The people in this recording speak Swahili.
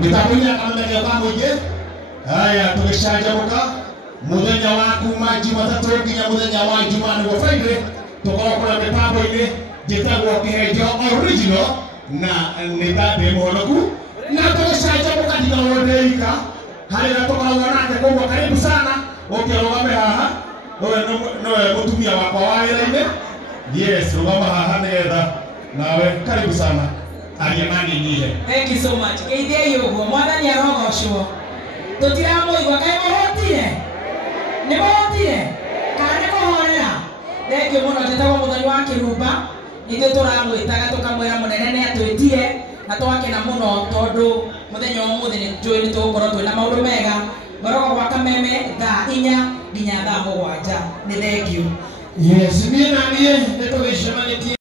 nitakunya kamenya kwa mwingi. Haya tugishanjamuka muthenya wa kuma Jumatatu nginya muthenya wa Jumanne wa Friday tukorwo na mitambo ini jitagwo Kihenjo Original na nitande muhonoku na tugishanjamuka ndikarondeika hari na tukoragwo nake koguo karibu sana ukirugame haha nowe mutumia wakwa wa wira-ini. Yes, rugama haha nigetha nawe karibu sana. Thank you so much. Keithia yugo mwathani arogocwo. Tutiramuigua kai muhotire. Ni muhotire. Kana kuhorera. Thank you muno tetagwo muthoni wa Kirumba. Ithu turamwitaga tukamwira munene ni atwitire na twakena muno tondu muthenya umuthi ni njui ni tugukorwo twina maundu mega. Ngorogo gwa Kameme thaa 4 nginya thaa 7. Ni thank you. Yes, mimi na niye ndio